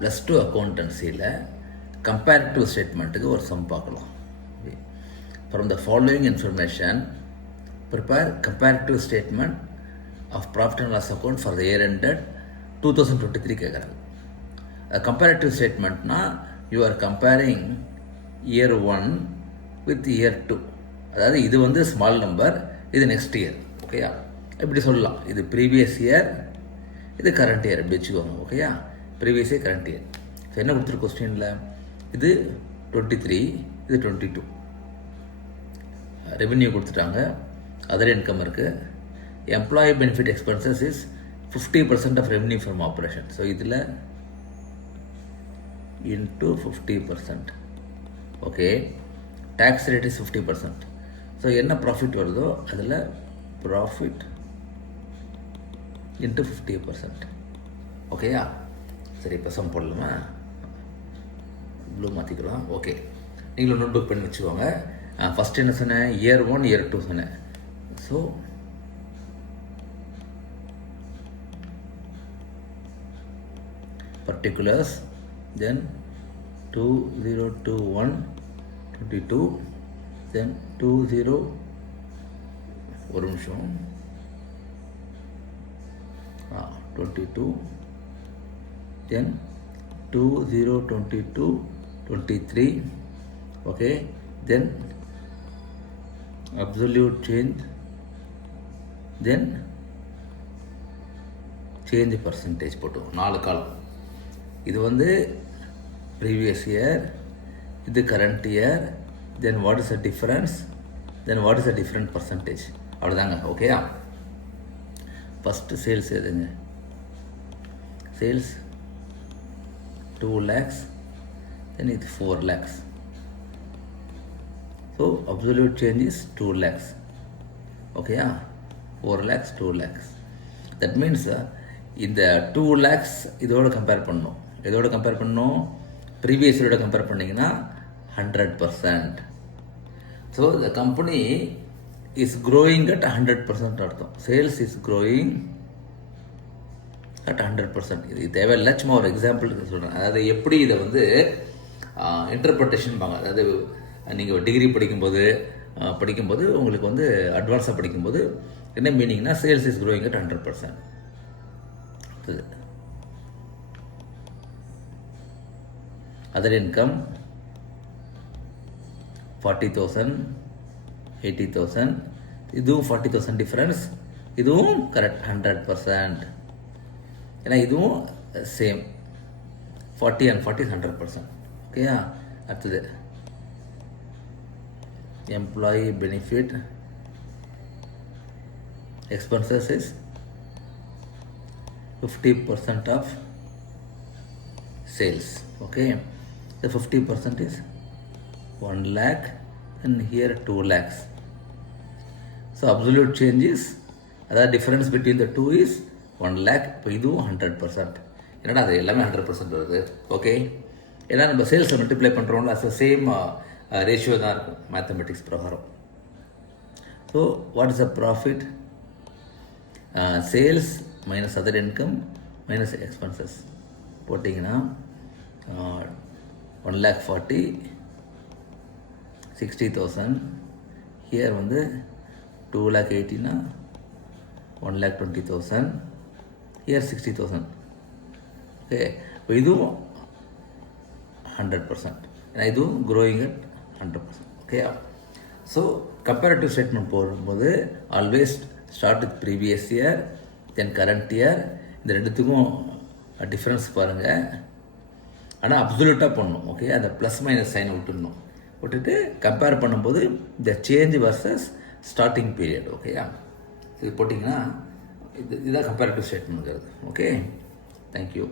+2 அக்கௌண்டன்சியில் comparative ஸ்டேட்மெண்ட்டுக்கு ஒரு sum பார்க்கலாம். From the following information prepare comparative statement of profit and loss account for the year ended 2023 கேட்குறாங்க. Comparative ஸ்டேட்மெண்ட்னா you are comparing year 1 with year 2. அதாவது இது வந்து small number, இது next year. ஓகேயா, இப்படி சொல்லலாம். இது ப்ரீவியஸ் இயர், இது கரண்ட் இயர் அப்படி வச்சுக்கோங்க. ஓகேயா, previous year current year. So என்ன கொடுத்துருக்கு கொஸ்டினில்? இது 23, இது 22. ரெவென்யூ கொடுத்துட்டாங்க, அதர் இன்கம் இருக்குது. Employee benefit expenses is 50% of revenue from operation. So இதில் into 50%. Okay, tax rate is 50%. So என்ன ப்ராஃபிட் வருதோ அதில் ப்ராஃபிட் இன்ட்டு 50%. ஓகேயா, சரி இப்போ சம் போடலாமா? ப்ளூ மாற்றிக்கலாம். ஓகே, நீங்களும் நோட் புக் பண்ணி வச்சுக்கோங்க. ஃபஸ்ட் என்ன சொன்னேன்? இயர் 1 இயர் 2 சொன்னேன். ஸோ particulars, then 2021-22, then 20 ஒரு நிமிஷம் 22, then 2022-23. okay, then absolute change, then change percentage போட்டு 4 காலம். இது வந்து ப்ரீவியஸ் இயர், இது current year, then what is the difference, then what is the different percentage. அவ்வளோதாங்க. ஓகேயா, ஃபஸ்ட்டு சேல்ஸ் எதுங்க? சேல்ஸ் 2 lakhs, தென் இது 4 lakhs. So absolute change is 2 lakhs. ஓகேயா, 4 lakhs 2 lakhs. தட் மீன்ஸ் இந்த 2 lakhs இதோட கம்பேர் பண்ணணும். இதோட கம்பேர் பண்ணணும், ப்ரீவியஸ் இயரோட கம்பேர் பண்ணிங்கன்னா 100%. So the company is growing at 100% அர்த்தம். Sales is growing at 100%. இது தேவையில்லை, சும்மா ஒரு எக்ஸாம்பிளுக்கு சொல்கிறேன். அதாவது எப்படி இதை வந்து இன்டர்பிரிட்டேஷன் பாங்க. அதாவது நீங்கள் டிகிரி படிக்கும்போது உங்களுக்கு வந்து அட்வான்ஸாக படிக்கும்போது என்ன மீனிங்னா sales is growing at 100%. Other income 40,000, 80,000. இதுவும் 40,000 டிஃப்ரென்ஸ், இதுவும் கரெக்ட் 100%. ஏன்னா இதுவும் சேம் 40 and 40 is 100%. ஓகேயா, அடுத்தது employee benefit expenses is 50% of sales. Okay, the 50% is 1 lakh and here 2 lakhs. So absolute change is, அதாவது difference between the two is 1 lakh. இப்போ இதுவும் 100%. என்னடா அது எல்லாமே 100% வருது. ஓகே, ஏன்னா நம்ம சேல்ஸை மல்டிப்ளை பண்ணுறோம்ல, அது சேம் ரேஷியோ தான் இருக்கும் மேத்தமெட்டிக்ஸ் பிரகாரம். So what is the profit? Sales minus other income minus expenses போட்டிங்கன்னா 1,40,000, 60,000. ஹியர் வந்து 2,80,000னா 1,20,000. ஹியர் 60,000. ஓகே, இப்போ இதுவும் 100%. ஏன்னா இதுவும் growing at 100%. Okay, so comparative statement போடும்போது always start with previous year, then current year. இந்த ரெண்டுத்துக்கும் டிஃப்ரென்ஸ் பாருங்கள். ஆனால் அப்சல்யூட்டாக பண்ணணும். ஓகே, அந்த ப்ளஸ் மைனஸ் சைனை விட்டுட்டு கம்பேர் பண்ணும்போது இந்த சேஞ்ச் வர்சஸ் ஸ்டார்டிங் பீரியட். ஓகேயா, இது போட்டிங்கன்னா இதுதான் கம்பேரிட்டிவ் ஸ்டேட்மெண்ட்ங்கிறது. Okay, thank you.